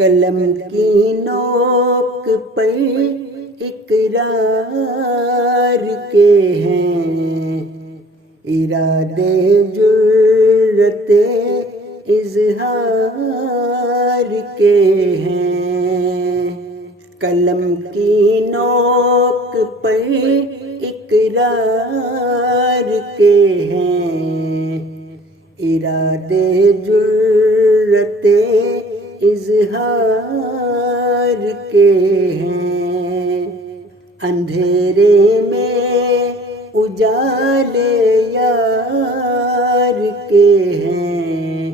قلم کی نوک پر اقرار کے ہیں، ارادے جرت اظہار کے ہیں۔ قلم کی نوک پر اقرار کے ہیں، ارادے جرت اظہار کے ہیں۔ اندھیرے میں اجالے یار کے ہیں،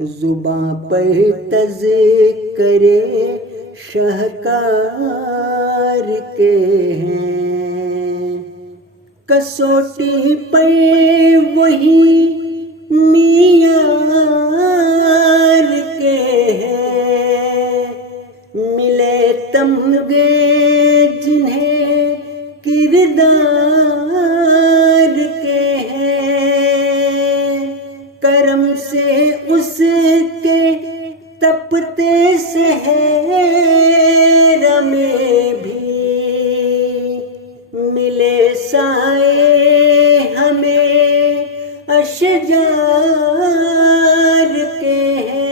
زباں پر تذکرے شہکار کے ہیں۔ کسوٹی پر وہی معیار کے ہیں، ملے تمغے جنہیں کردار کے ہیں۔ کرم سے اس کے تپتے صحرا میں بھی ملے سائے ہمیں اشجار کے ہیں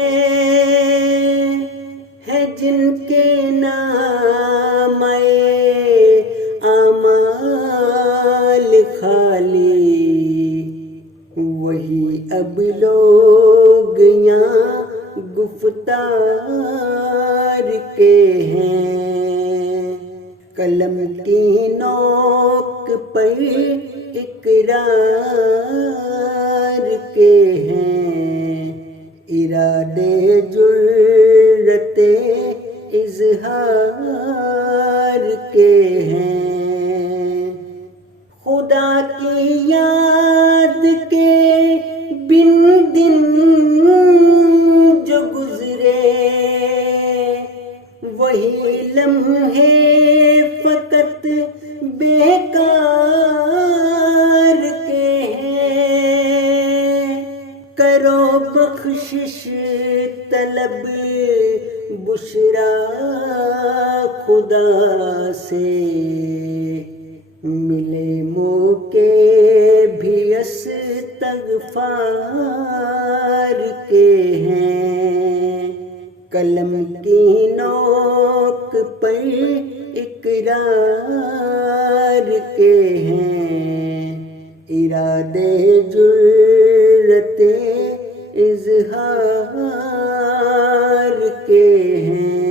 جن کے نام اعمال خالی، وہی اب لوگ یہاں گفتار کے ہیں۔ قلم کی نوک پر اقرار کے ہیں، ارادے جرت اظہار کے ہیں۔ خدا کی یاد کے بن دن جو گزرے، وہی لمحے فقط بیکار کے ہیں۔ کرو بخشش طلب بشرا خدا سے، ملے موقع بھی استغفار کے ہیں۔ قلم کی نوک پر اقرار کے ہیں، ارادے جرت اظہار کے ہیں۔